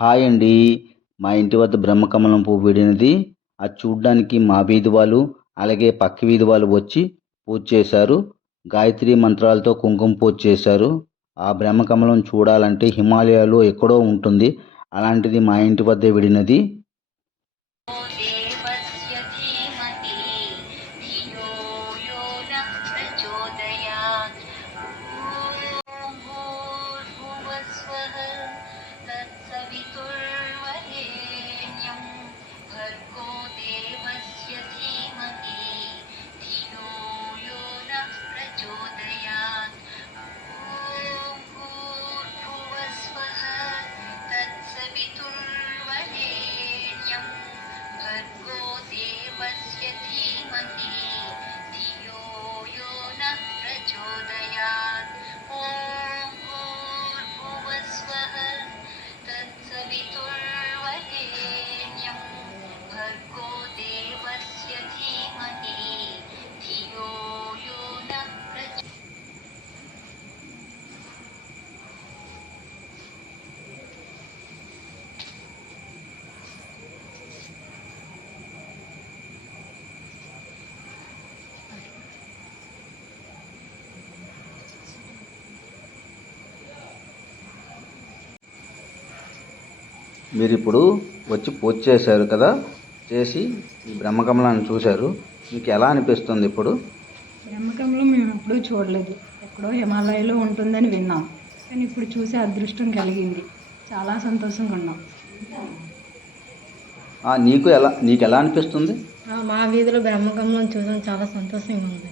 Hi అండి. మా ఇంటి వద్ద బ్రహ్మకమలం పువ్వు విడినది. అది చూడ్డానికి మా వీధి వాళ్ళు అలాగే పక్క వీధి వాళ్ళు వచ్చి పూజ చేశారు. గాయత్రి మంత్రాలతో కుంకుమ పూజ చేశారు. ఆ బ్రహ్మకమలం చూడాలంటే హిమాలయాలు ఎక్కడో ఉంటుంది. అలాంటిది మా ఇంటి వద్ద విడినది. మీరు ఇప్పుడు వచ్చి పూజ చేశారు కదా చేసి ఈ బ్రహ్మకమలాన్ని చూశారు. మీకు ఎలా అనిపిస్తుంది ఇప్పుడు? బ్రహ్మకంలో మేము ఎప్పుడూ చూడలేదు. ఎక్కడో హిమాలయాలో ఉంటుందని విన్నాం. కానీ ఇప్పుడు చూసే అదృష్టం కలిగింది. చాలా సంతోషంగా ఉన్నాం. ఆ, నీకు ఎలా నీకు ఎలా అనిపిస్తుంది? ఆ, మా వీధిలో బ్రహ్మకమలం చూసాం చాలా సంతోషంగా ఉంది.